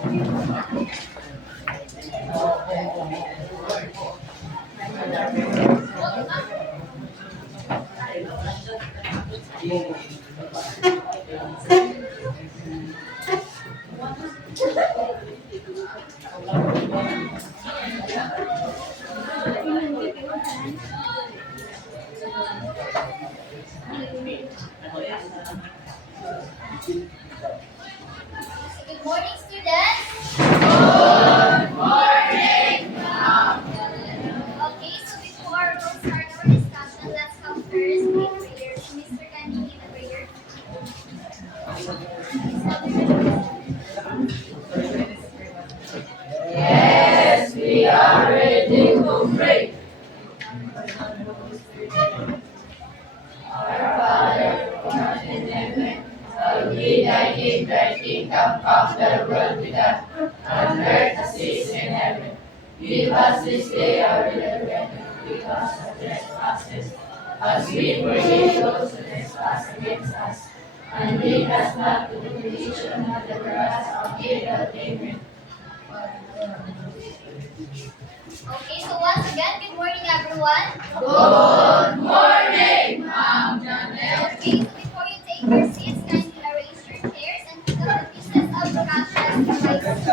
Good morning, students. Okay, so before we start our discussion, let's have first a prayer. So, Mr. Can you lead the prayer? Okay, so once again, good morning, everyone. Okay, so before you take your seats, kindly arrange your chairs and pick up the pieces of scratches devices.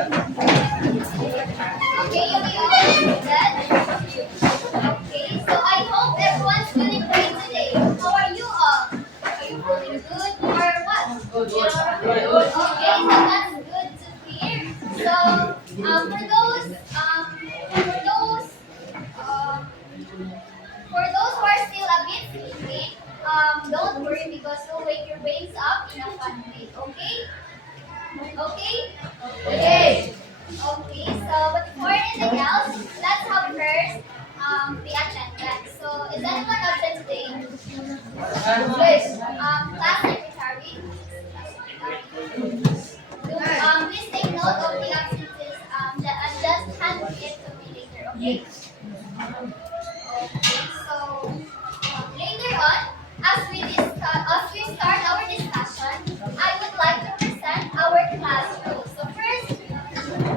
Okay, you may all be seated. Okay, so I hope everyone's feeling great today. How are you all? Are you feeling good or what? Okay, so that's good to hear. So, um, for those who are still a bit sleepy, don't worry because we'll wake your brains up in a fun way. Okay? Okay? Okay. Okay. So, but before anything else, let's have first the attendance. So, is anyone absent today? Please. Class secretary. Please take note of the absences. And just hand it to me later. Okay? Okay. So, later on, as we start our discussion, I would like to present our class rules. So first,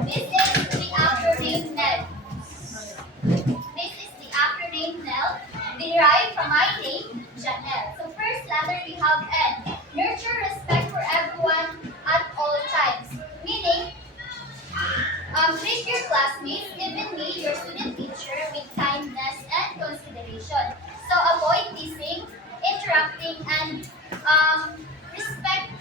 this is the acronym NEL. This is the acronym NEL, derived from my name, Janelle. So first letter we have N. Nurture respect for everyone at all times. Meaning, treat your classmates, even me, your student teacher, with kindness and consideration. So avoid teasing, interrupting, and respect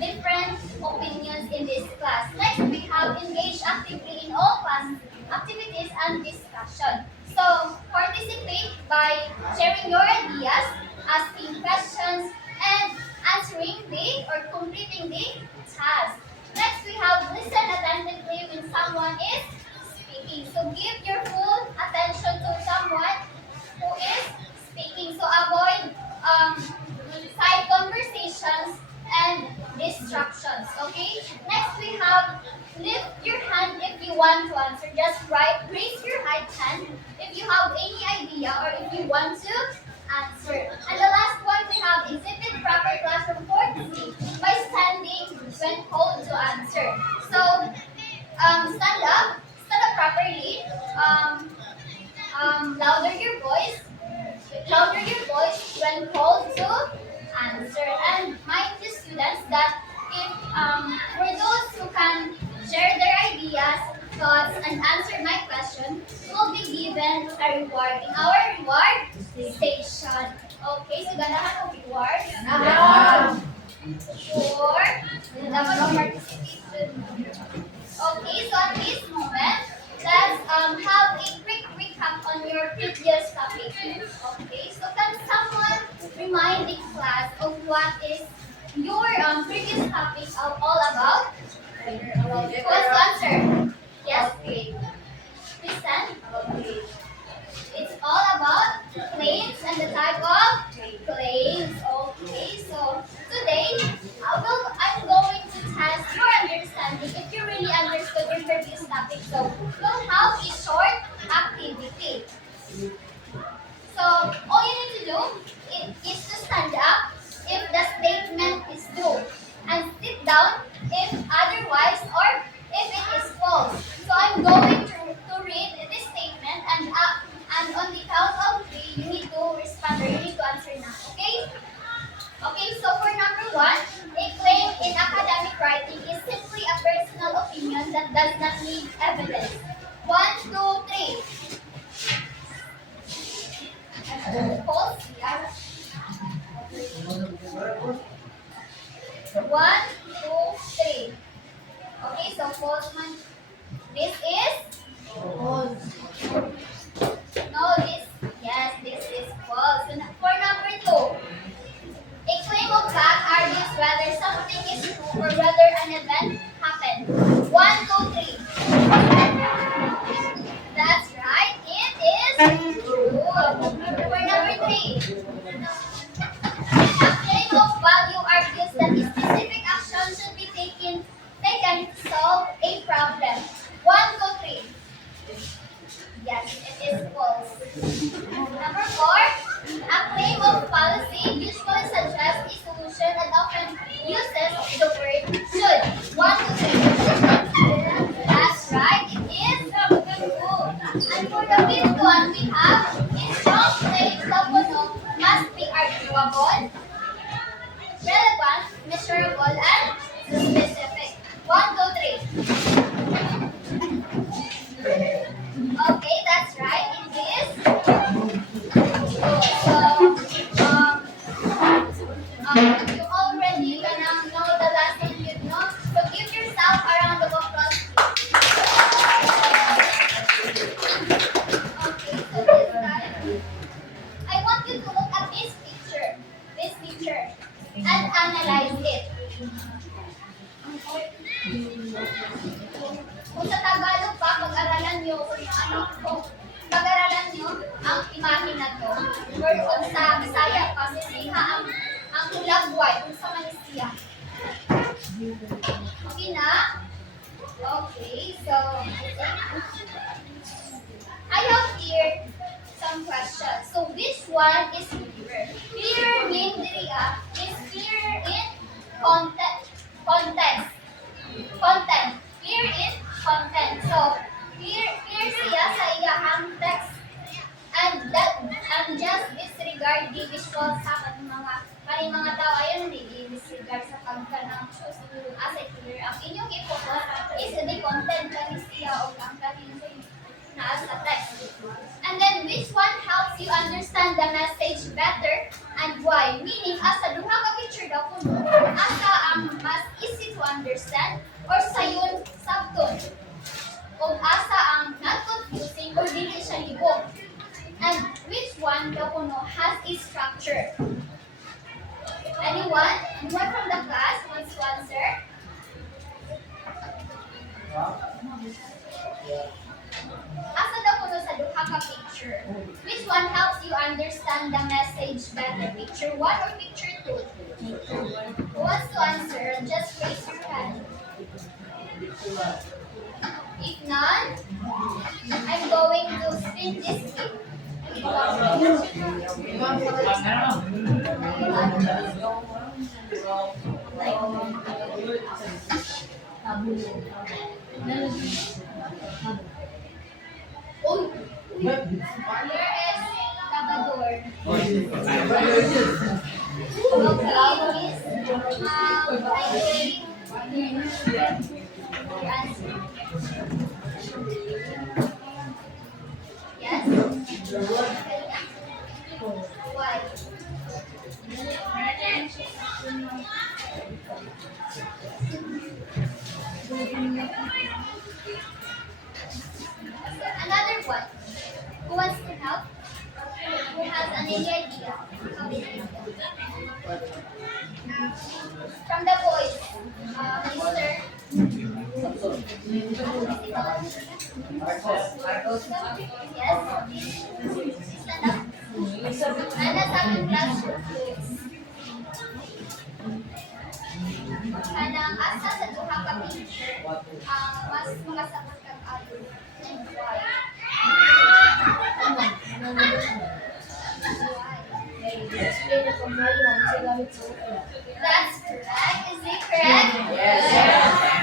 different opinions in this class. Next, we have engage actively in all class activities and discussion. So participate by sharing your ideas, asking questions, and answering the or completing the task. Next, we have listen attentively when someone is speaking. So give your full attention to someone who is speaking. So avoid side conversations and distractions. Okay. Next, we have lift your hand if you want to answer. Just raise your right hand if you have any idea or if you want to answer. And the last one we have exhibit proper classroom courtesy by standing when called to answer. So stand up properly. Um, louder your voice when called to answer. And mind the students that if for those who can share their ideas, thoughts, and answer my question, will be given a reward in our reward station. Okay, so gonna have a reward. For the level of participation. Okay, so at this moment, let's have a quick recap on your previous topic. Okay, so can someone remind the class of what is your previous topic all about? Who wants to answer? Yes, okay. Listen. Okay. It's all about planes and the type of planes. Okay, so today I'm going to test your understanding if you really understood your previous topic. So we'll have a short activity. So all you need to do is to stand up if the statement is true and sit down if otherwise or does not need evidence. 1, 2, 3. False? Yeah. 1, 2, 3. Okay, so false man. This is? False. No, this is false. So, for number 2, a claim of fact argues whether something is true or whether an event happened. 1, 2, 3. That's right. It is true. For number 3, a claim of value argues that a specific action should be taken to solve a problem. 1, 2, 3. Yes, it is false. Number 4, a claim of policy usually suggests a solution and often uses the word should. 1, 2, 3. That's right, it is true. And for the fifth one, we have a strong claim Lapono must be arguable, relevant, measurable, and specific. 1, 2, 3. Okay, that's right. It is. You already gonna know the lesson you know. So give yourself a round of applause. Okay, so this time, I want you to look at this picture, and analyze it. Kung sa Tagalog pa, pag-aralan nyo ang imahe na to. Or kung sa Bisaya pa, sisiha ang lagway, kung sa Malaysia. Okay na? Okay, so I have here some questions. So which one is clearer? Clearer means is clear in context. Clear in content. So, clear siya sa iyahang text. And just disregard the visual sa kaning mga tao ayon hindi disregard sa pagkanang choose as a clear. Ang inyong i-focus is the content kani siya o ang kaning naa sa text. And then which one helps you understand the message better and why? Meaning asa duha ka picture daw kuno asa ang mas easy to understand or sayon sabton o asa ang not confusing or dili siya libog. And which one daw kuno has a structure? Anyone? Anyone from the class wants to answer? Asa daw kuno sa duha ka picture? Which one helps you understand the message better? Picture 1 or picture 2? Who wants to answer? Just raise your hand. If none, I'm going to spin this clip. Oh, here is Tabador. Okay, miss. Your answer. Yes? Why? Another one. Who wants to help? Who has any idea? From the boys, Mr. Yes. Stand up. Ano sa aking classroom, please? Kanang asa sa duha ka picture ang mas makasapat kang ato and why? That's correct. Is it correct? Yes.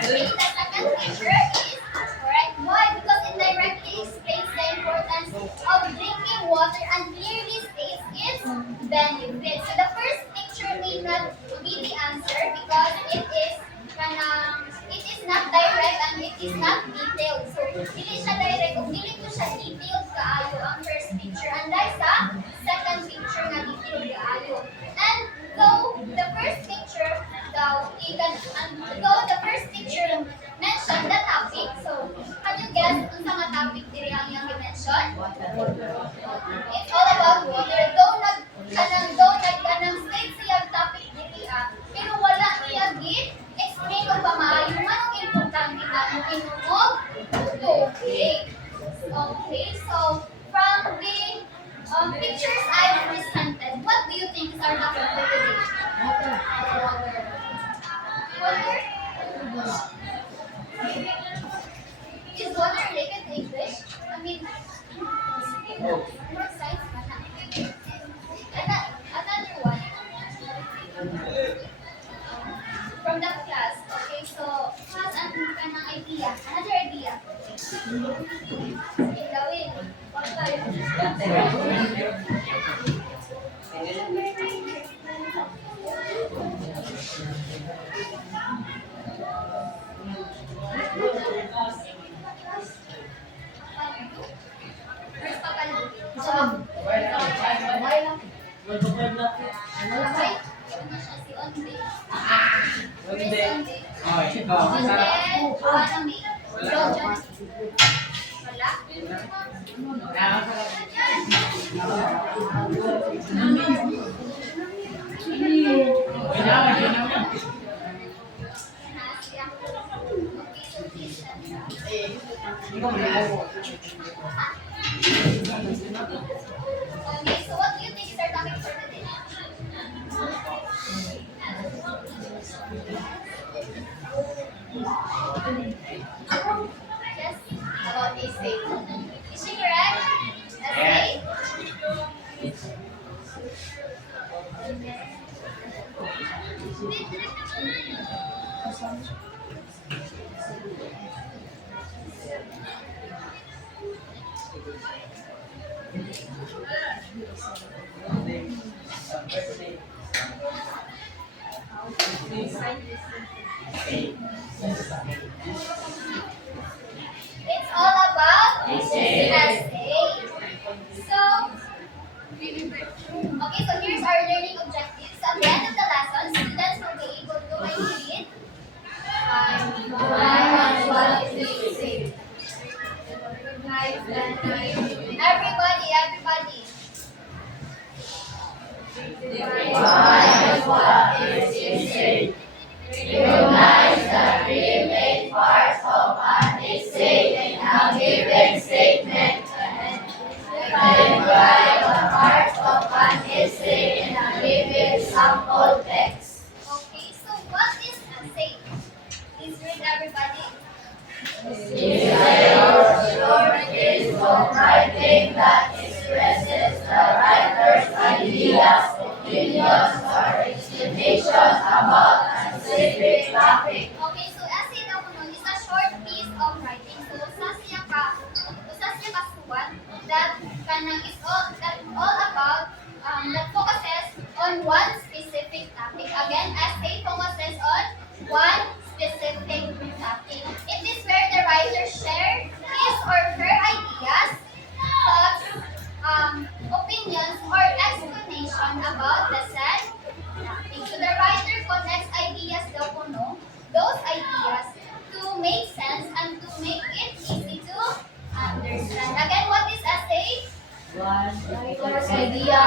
Okay, the second picture is correct. Why? Because it directly explains the importance of drinking water and clearly states its benefits. So the first picture may not be the answer because it is not direct and it is not detailed. So, dili siya direct, kung dili ko siya detailed kaayo ang first picture. Anday sa second picture na detailed kaayo. And though the first picture, though the first picture mentioned the topic, so, can you guess kung sa nga topic diri ang iyang i-mention? It's all about water. Though nagkanang state siyang topic diri pero wala niya explain kung pamaayo man ang importante na mo inumog tubig. Okay, so from the pictures I've presented, what do you think is our topic for today? Water? Is water related to English? I mean, more science ba na? Another one. From the class. Okay, so has an kanang idea. Another idea. Okay, gawin. First papalu. Ano siya si Onde? Onde. Okay, so what do you think is our topic for today? Yes, about essay. Is she correct? Essay? It's all about essay. So, okay, so here's our learning objectives. At the end of the lesson, students will be able to read. Everybody. Recognize the three main parts of an essay in a given statement. Identify the parts of an essay in a given sample text. Okay, so what is essay? Please read, everybody. Essay or short is of writing that expresses the writer's ideas, opinions, or explanations about a specific topic. Okay, so essay daw kuno is a short piece of writing. So usa siya ka suwat that all about that focuses on one specific topic. Again, essay focuses on one specific topic. It is where the writer shares his or her ideas, thoughts, opinions, or explanation about the said topic. So the writer connects ideas daw kuno, those ideas, to make sense and to make it easy to understand. Again, what is essay? Writer's idea.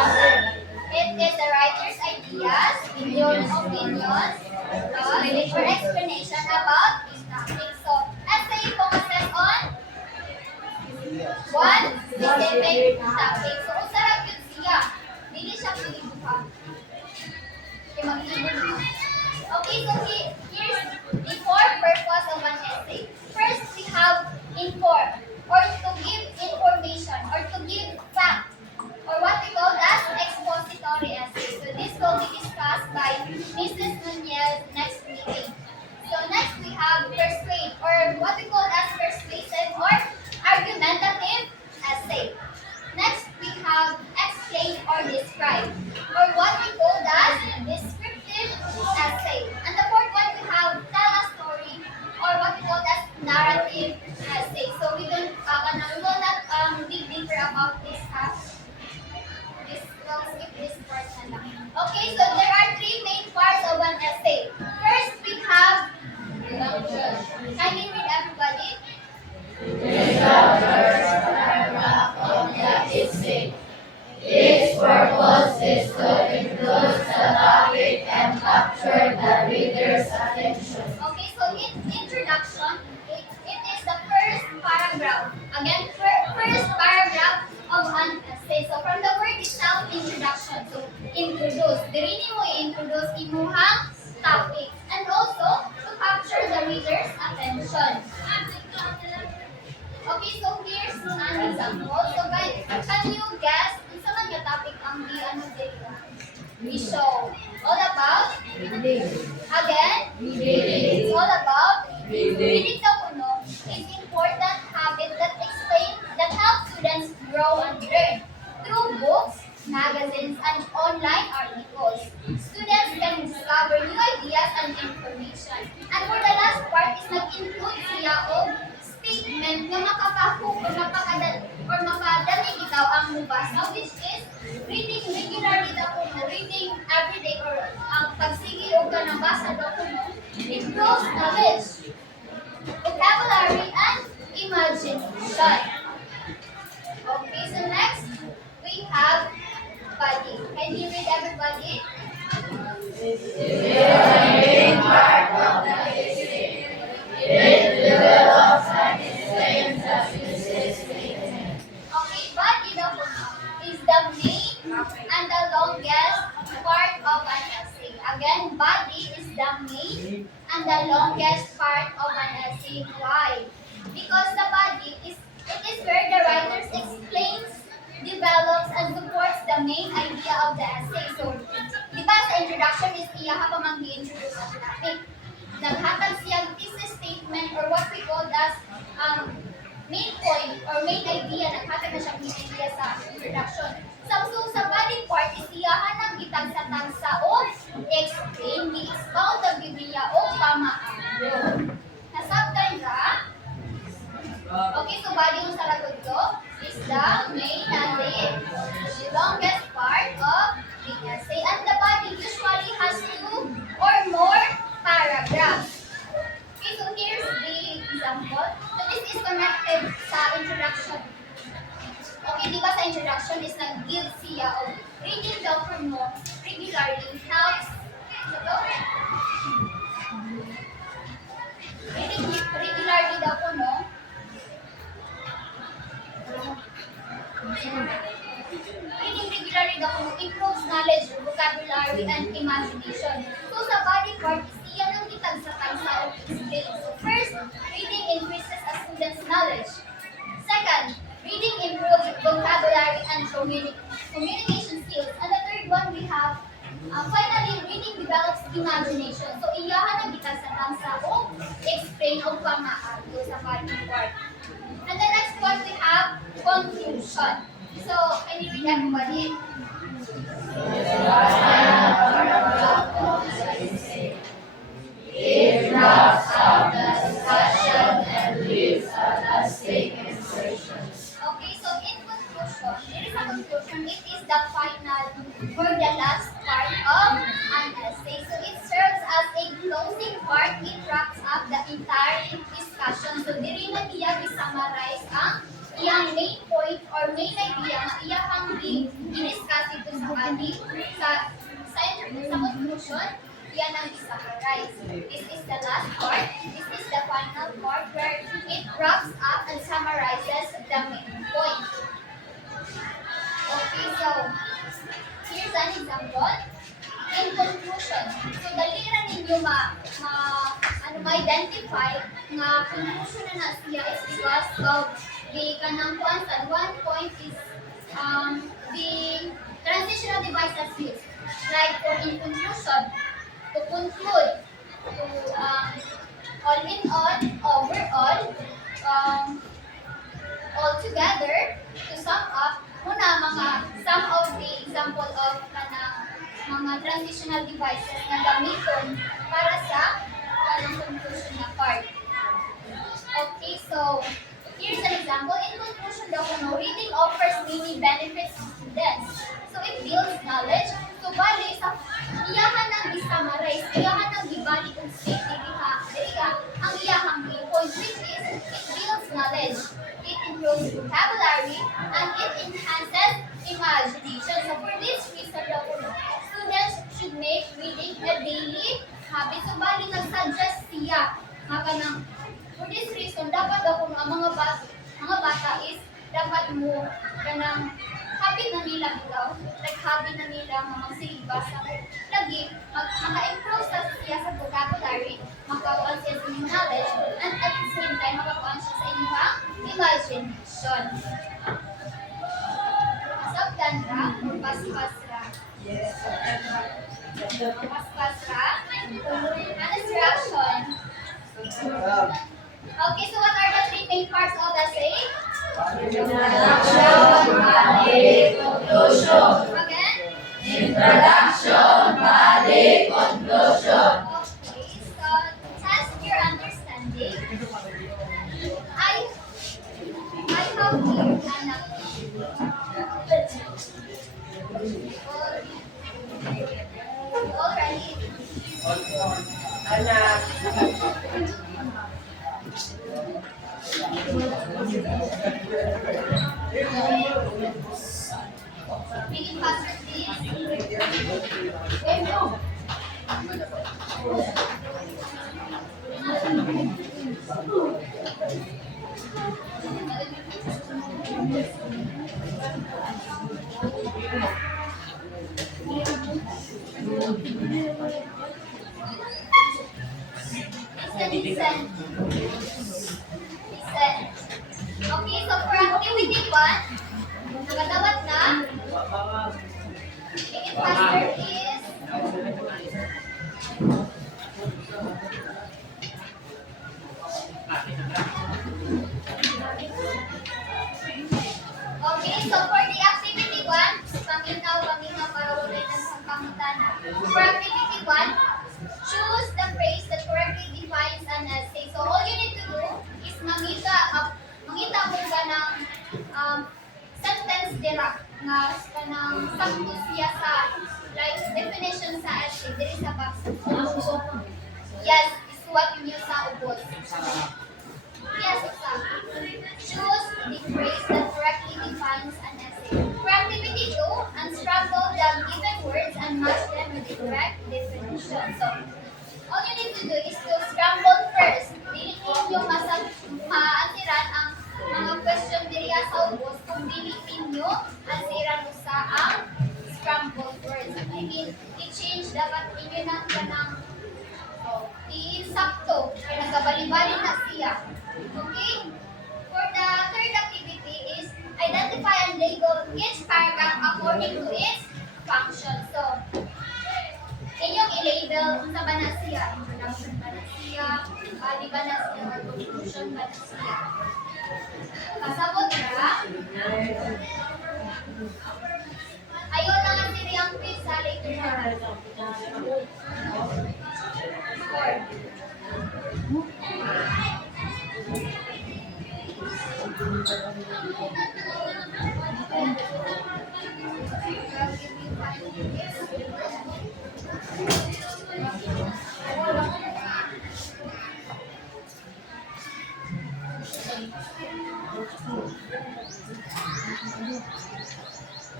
It is the writer's ideas, opinions, or explanation about this topic. So, essay focuses on one specific topic. So, usarap yun siya. Dili siya pilibuhan. Okay, maglibot. Okay, so here's the four purpose of an essay. First, we have inform, or to give information, or to give fact, or what we call as expository essay. So this will be discussed by Mrs. Nunez next meeting. So next we have persuade, or what we call as persuasive or argumentative essay. Next we have explain or describe, or what we call as descriptive essay. And the fourth one we have tell a story, or what we call as narrative essay. So we don't, we will not dig deeper about this. We'll skip this part na lang. Okay, so there are three main parts of an essay. First, we have introduction. Can you read, everybody? Its purpose is to introduce the topic and capture the reader's attention. Okay, so in introduction, it is the first paragraph. Again, first paragraph of an essay. So from the word itself, introduction. So introduce. Diri mo i-introduce imuhang topic. And also, to capture the reader's attention. Okay, so here's an example. So guys, can you guess kung saan nga topic ang i-show? All about? Again? It's all about? Reading the puno is important habit that helps students grow and learn. Through books, magazines, and online articles, students can discover new ideas and information. And for the last part is nag-include siya og statement nga makapahug or makadali ikaw ang mubasa, which is reading regularly the puno, reading every day or ang pagsigi o ka nabasa the puno, improves knowledge, vocabulary, and imagination. Okay, so next we have body. Can you read, everybody? Okay, body is the main and the longest part of an essay. Again, body is the main and the longest part of an essay. Why? Because the body is where the writer explains, develops, and supports the main idea of the essay. So, di ba sa introduction is iya pa mang gi-introduce sa topic. Naghatag siyang thesis statement or what we call as main point or main idea. Naghatag na siyang main idea sa introduction. So sa body part is iyahan ng gitagsa-tagsa o explain, gi-expound the Biblia o pamaaro. Nasabtan ka? Okay, so body yung saragod ko is the main and the longest part of the essay. And the body usually has 2 or more paragraphs. Okay, so here's the example. So this is connected sa introduction. Okay, di ba sa introduction is nag-give siya of reading the puno regularly helps. So go ahead. Reading regularly the puno reading regularly the puno improves knowledge, vocabulary, and imagination. So sa body part, iyan ang gitagsa-tagsa o explain. So first, reading increases a student's knowledge. Second, reading improves vocabulary and communication skills. And the third one we have, finally, reading develops imagination. So iyahan ang gitagsa-tagsa o explain o pamaaro sa body part. And the next one we have conclusion. So, can you read, everybody? It wraps up the discussion and leaves a lasting impression. Okay, so in conclusion, it is the final or the last part of an essay. So it serves as a closing part. It wraps up the entire discussion. So diri na niya i-summarize ang iyang main point or main idea nga iyang i-discuss ito sa body sa conclusion. Yan ang i-summarize. This is the last part. This is the final part where it wraps up and summarizes the main point. Okay, so here's an example. In conclusion, so dali ra ninyo ma-identify nga conclusion na siya is because of the kanang kwantan. One point is the transitional devices used. Like for in conclusion, to conclude, to all in all, overall, all together, to sum up, muna some of the example of mga transitional devices na gamiton para sa conclusion na part. So, here's an example. In conclusion daw kuno, reading offers many benefits to students. So, it builds knowledge. So, bali, sa iyahan ng i-summarize, iyahan ng ibalik kung state diriha, ang iyahang main point, which is, it builds knowledge. It improves vocabulary, and it enhances imagination. So, for this reason daw kuno, students should make reading a daily habit. So, bali, nag-suggest siya, nga kanang for this reason, dapat daw kung ang mga bata is dapat mo kanang habit na nila bitaw. Like habit na nila nga magsilibasa. Lagi, maka-improve sa siya sa vocabulary, makakuha siya sa knowledge, and at the same time, makakuha siya sa inyong imagination. Sabdan ra, paspas ra. Paspas ra. Ano instruction? Okay, so what are the three main parts of the essay? Introduction, balik, conclusion. Again? Introduction, balik, conclusion. Okay, so test your understanding. I have here already. Anak. Make it faster, please. Listen. Okay, so for activity 1, nakatawad na. Make it faster, please. Okay, so for the activity 1, paminaw para wala na sa pangutana. For activity 1, choose the phrase that correctly defines an essay. So all you need to do is mangita mo ka ng sentence dira nga kanang sakto siya sa like definition sa essay diri sa box. Yes, is what you use sa ubos. Yes, exactly. Choose the phrase that correctly defines an essay. For activity 2, unscramble the given words and match them with the correct definition. So, all you need to do is to scramble first. Dili ninyo maansiran ang mga question diriya sa ubos kung dili ninyo ansiran mo sa ang scrambled words. I mean, i-change dapat ninyo ng kanang i-insakto kaya nagkabali-bali na siya. Okay? For the third activity is identify and label each paragraph according to its function. So, inyong i-label unsa ba na siya? Introduction ba na siya? Body ba na siya? Or conclusion ba na siya? Pasabot na? Ayaw na nga si ang quiz sa later na. Score.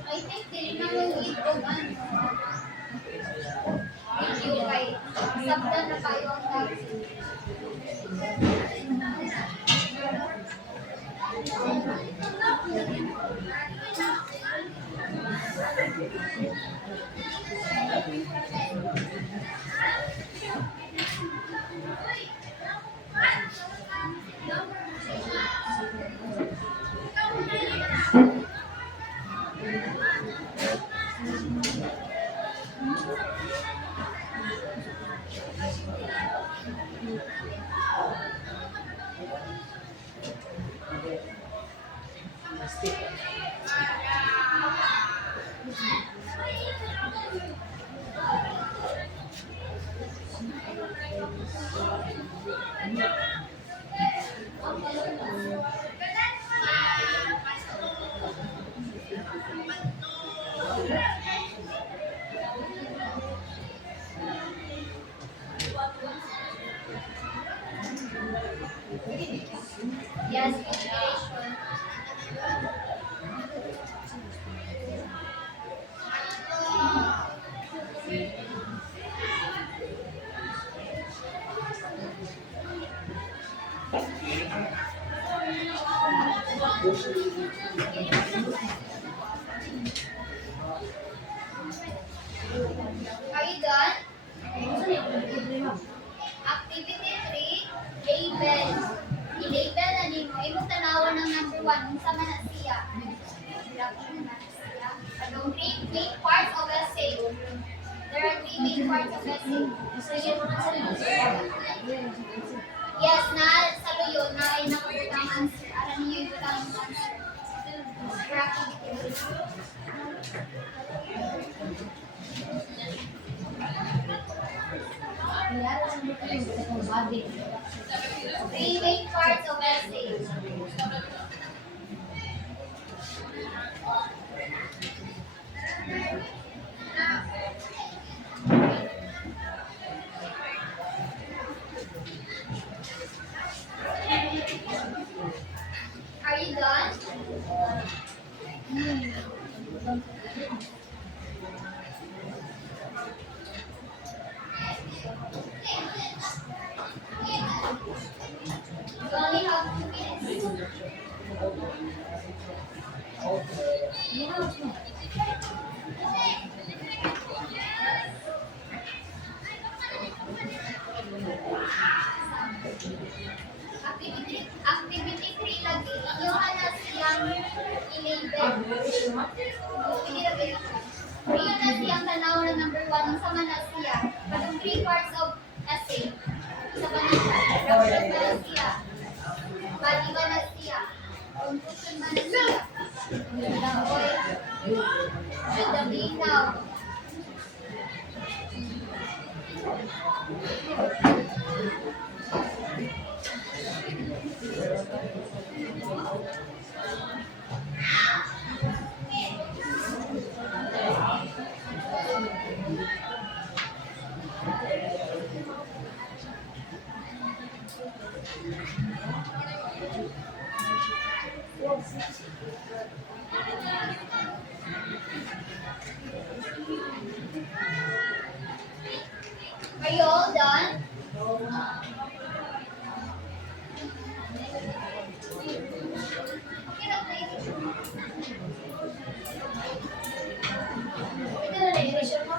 I think dili na mo need ko video kay sabdan na kayo ang tawag. Yes, inspiration. Are you done? Activity 3, label. I-label na nimo. Imong tanawan ng number 1. Unsa man na siya? Anong three main parts of essay? There are three main parts of essay. Yes, na sa luyo na ay nakapagdang answer. Alam niyo yung butang answer. For activity 3. Three main parts of essay. Are you done? You only have 2 minutes. Activity 3 lagi. Inyo na siyang i-label. Inyo na siyang tanaw na number 1. Unsa man na siya? Katong 3 parts of essay. Unsa man na siya? Introduction ba na siya? Body ba na siya? Conclusion ba na siya? Should the be now? Are you all done? Okay na tayo. Ito na na-erasure mo?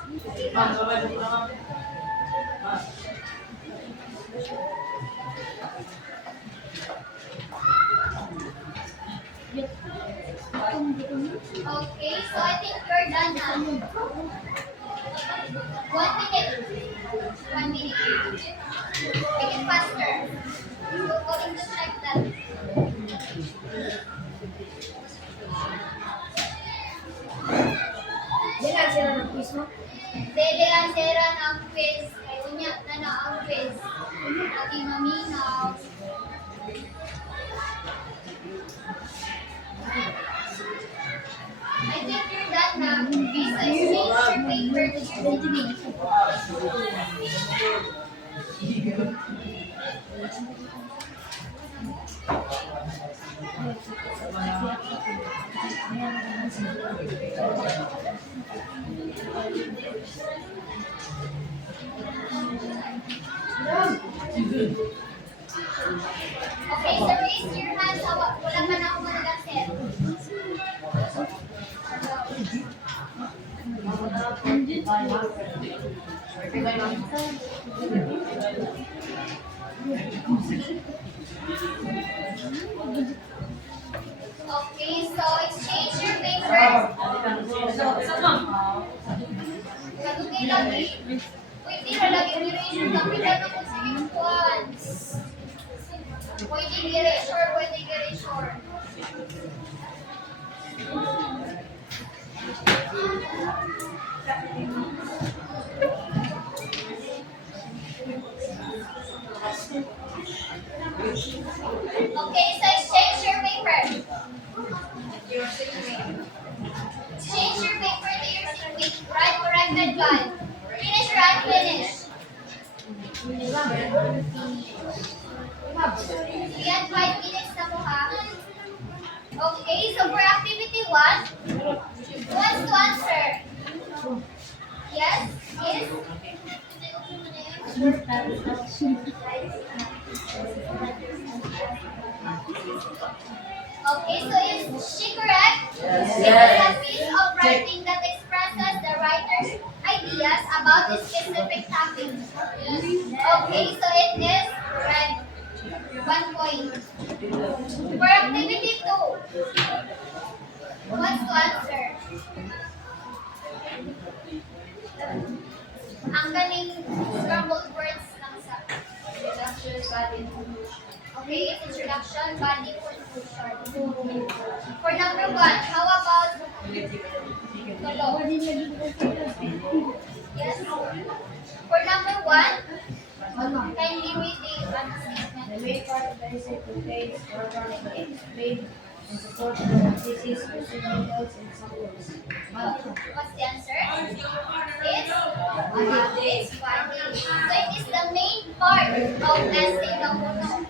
Okay, so I think you're done now. 1 minute. 1 minute. Make it faster. So going to check that. Dede ang sera ng quiz. Kaya unya na na ang quiz. Ati maminaw. I think you're done now. Please exchange your paper to your teammate. Okay, so raise your hands. Wala man ako managasir. Okay, so exchange your papers. Kadugay lagi. Pwede na lagi erasure. Kapitan ako sa yung ones. Pwede erasure, pwede erasure. Okay, so exchange your paper. Exchange your paper to your seatmate. Right, corrected, guys. Finish, right, finish. Yan, 5 minutes na po ha. Okay, so is she correct? Yes. It is a piece of writing that expresses the writer's ideas about a specific topic. Okay, so it is correct. 1 point. For activity 2, what's to answer? Ang galing scrambled words lang sa Introduction, body, conclusion. okay, it's introduction, body, conclusion. For number 1, how about tulo? Yes. For number 1, kindly read the statement. The main part of the essay contains organic explain and support the thesis, specificals, and samples. What's the answer? It's body. So it is the main part of essay na puno.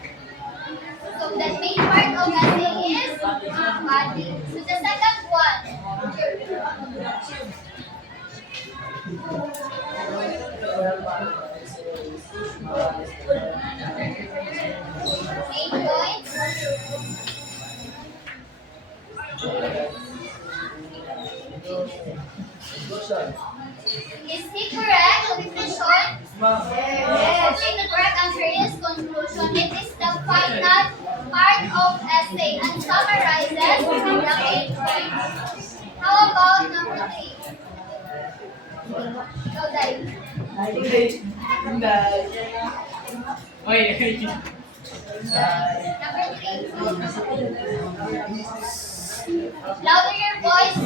So the main part of essay is body. So the second one. Main point. Is he correct? Conclusion? Yes. Okay, the correct answer is conclusion. It is the final part of essay and summarizes the main points. How about number 3? Go, Dai. Number 3. Louder your voice.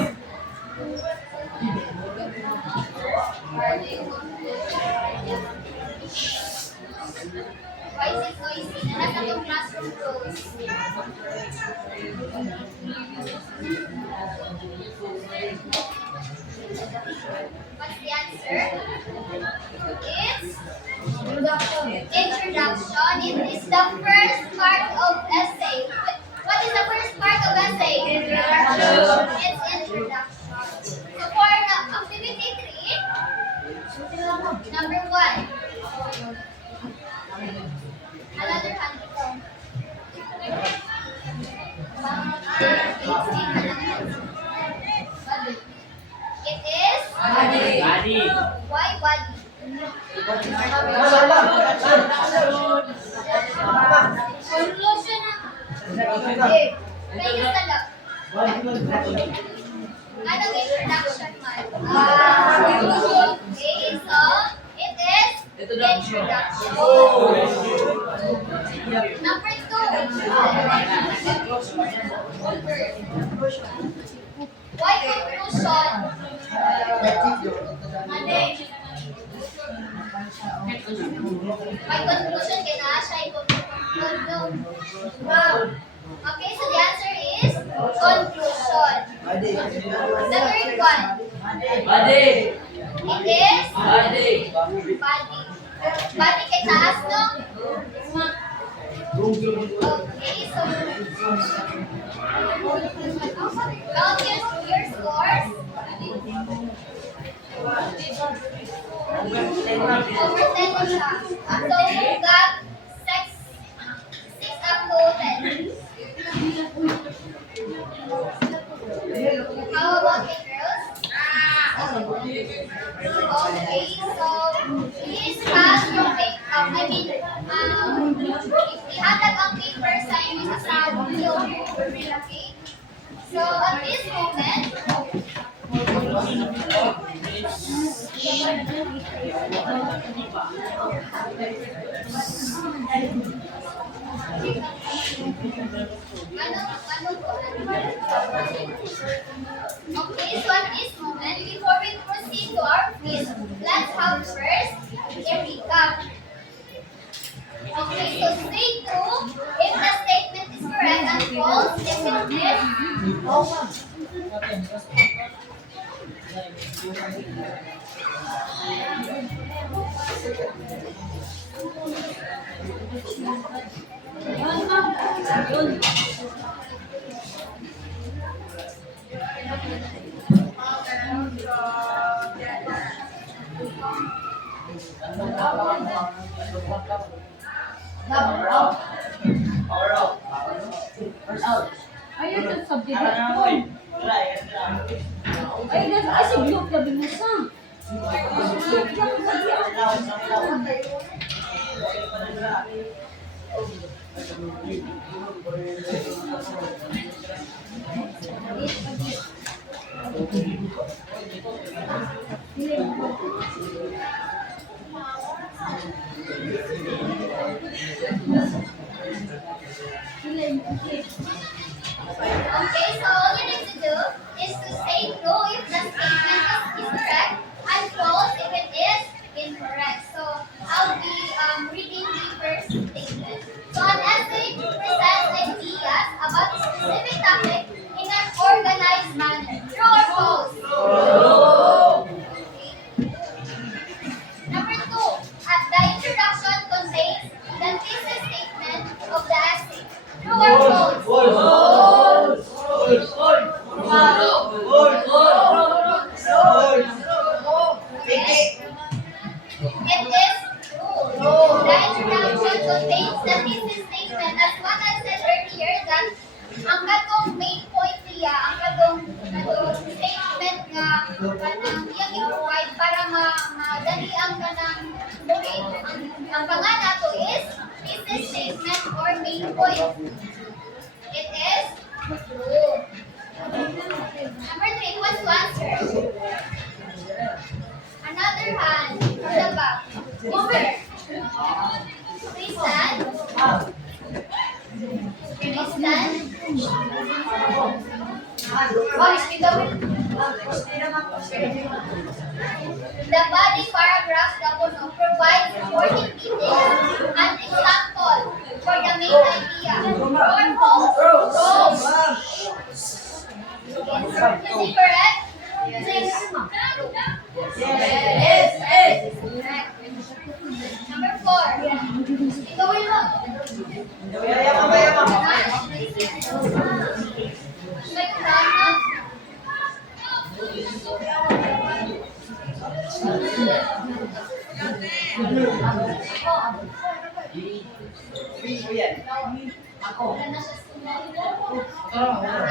Why is it noisy? Nasa yung classroom close. What's the answer? It's introduction. It is the first part of essay. What is the first part of essay? Introduction. It's introduction. So for activity 3, number 1. Another hand ito. It is Body. why body? Conclusion na. Okay. May stand up. Anong introduction man? Okay, so it is introduction. Number 2. Why conclusion? May conclusion kay naa siya i-conclude. Okay, so the answer is conclusion. The third one. It is body. Body kay taas, no? Okay, so count your scores. Over 10 na siya. So you got 6 up to 10. How about the girls? Okay, so please pass your paper. Ihatag ang paper sa inyo sa okay? So at this moment, okay, so at this moment, before we proceed to our quiz, let's have first a recap. Okay, so stay true if the statement is correct and false if it is false. Ayun ang subject ko. Ay, kasi group na binusang. Okay, so all you need to do is to say true if the statement is correct and false if it is incorrect. So I'll be reading the first statement. So an essay presents ideas about a specific topic in an organized manner. True or false? Number two, the introduction contains the thesis statement of the essay. True or false? It is true. The introduction contains the thesis statement as what I said earlier that ang katong main point niya, ang katong statement nga kanang iyang i-provide para madali ang kanang buhin. Ang pangalan nato is thesis statement or main point. It is true. Number three, who wants to answer? Another hand from the back. Over. Please stand. Please stand. The body paragraph provides supporting details and example for the main idea. True or false? Is it correct? Yes. Correct. Number four. Igawin mo. May tama. Wala na siya sumunod.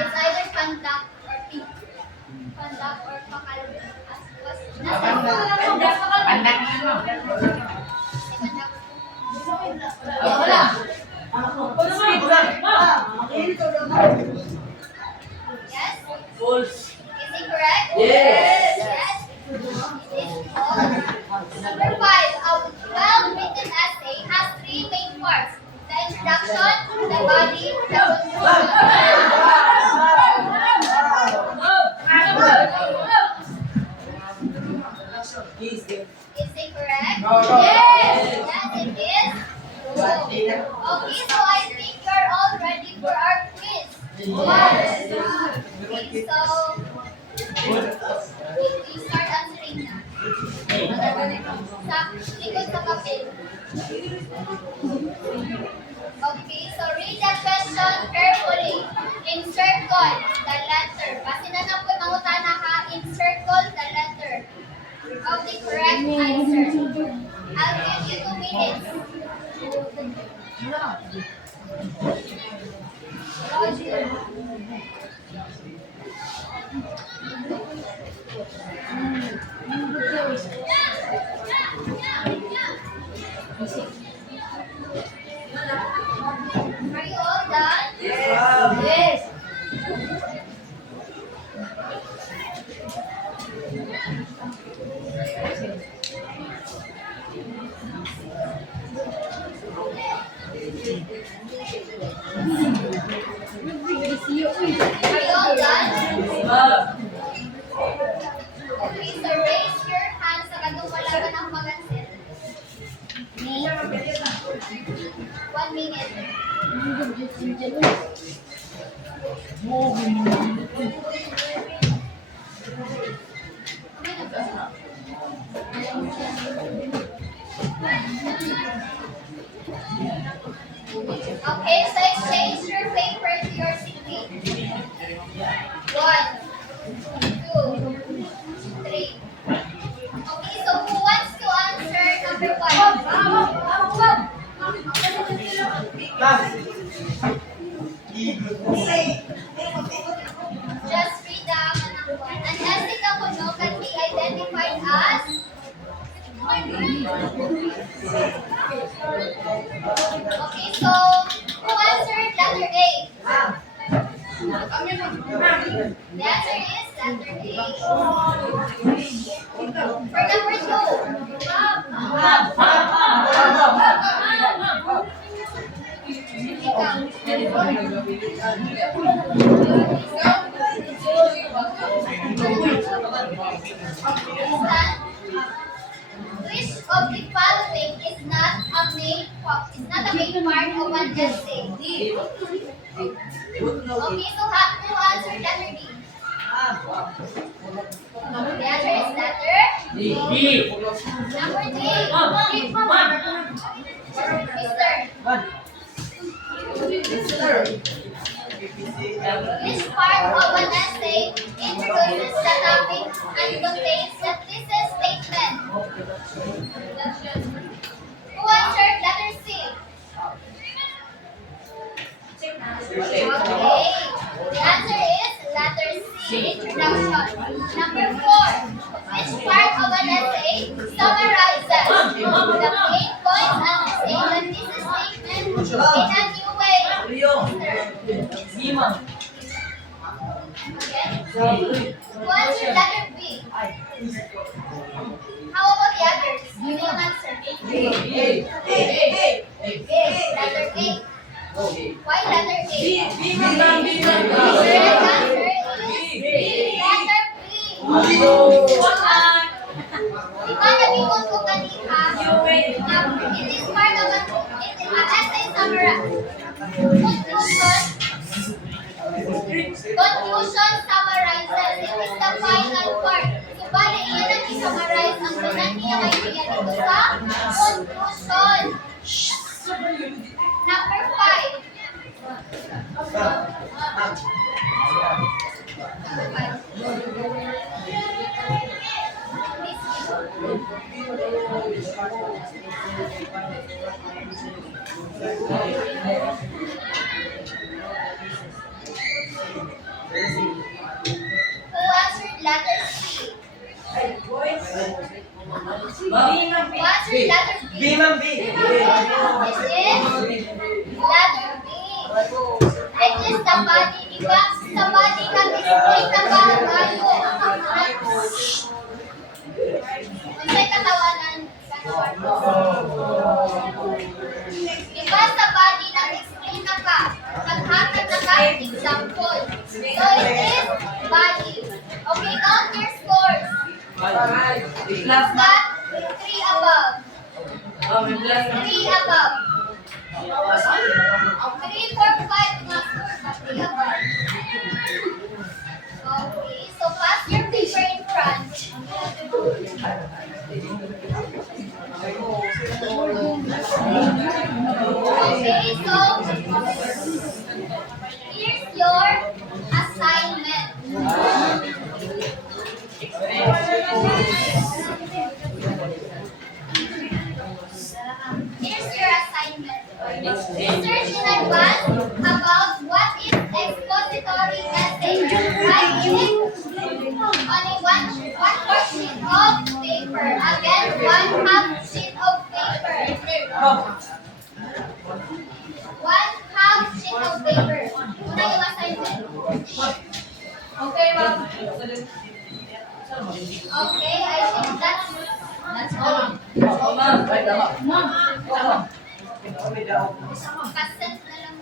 It's either pandak or pink. Pandak or pakal. Pandak ano? Wala. Yes? Is it correct? Yes. Yes. It is false. Number five, a well-written essay has three main parts. The introduction, the body, the conclusion. Is it correct? Yes. Yes, it is. Okay, so I think you're all ready for our quiz. Yes. Okay, so we start answering na. Sa likod sa papel. Okay, so read the question carefully. Encircle the letter. Kasi na po mangutana ha, encircle the letter of the correct answer. I'll give you 2 minutes. Roger. Are you all done? Yes. Are you all done? Okay, so raise your hands sa kadung wala ka ng magansin. 1 minute. Okay, so exchange your paper to your seatmate. 1, 2, 3. Okay, so who wants to answer number 1? Just read the number one. An essay kamuno can be identified as okay, so who answered letter A? The answer is letter A. For number two, which of the following is not a main part of an essay? Okay, so who answered letter D? The answer is letter number D. Mister. Which part of an essay introduces the topic and contains the thesis statement? Who answered letter C? Okay. The answer is letter C, introduction. Number 4. Which part of an essay summarizes the main points and the thesis statement in a new way? Again? Who answered letter B? How about the others? You will answer. Letter A. Why letter A? Correct answer is letter B. Diba nabingon ko kanina? It is part of an essay summary. Conclusion summarizes. It is the final part. So, bali, iyan ang i-summarize ang tanan niya idea dito sa conclusion. Number 5. Who answered letter C? Who answered letter B? It is letter B. It is the body, di ba? Sa body nag-explain na tayo. Unsay katawanan? Di ba sa body nag-explain na ka? Naghatag na ka example. So it is body. Okay, count your scores. Got 3 above. 3 above. 3, 4, 5 na score pa 3 above. Okay, so pass your paper in front. Okay, so here's your assignment. Here's your assignment. Research in advance about what is expository essay. Write it on one sheet of paper. Again, 1/2 sheet of paper. 1/2 sheet of paper. Una yung assignment. Okay, ma'am. Okay, I think that's all. Ma'am. Kasent na lang.